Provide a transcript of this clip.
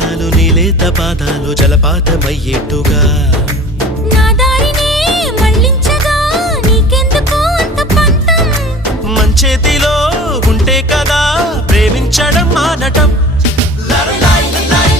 నిమిషాలు నీలేత పాదాలు జలపాతమయ్యేట్టుగా నా దారినే మళ్ళించగా నీకెందుకు అంత పంతం మంచేతిలో ఉంటే కదా ప్రేమించడం మానటం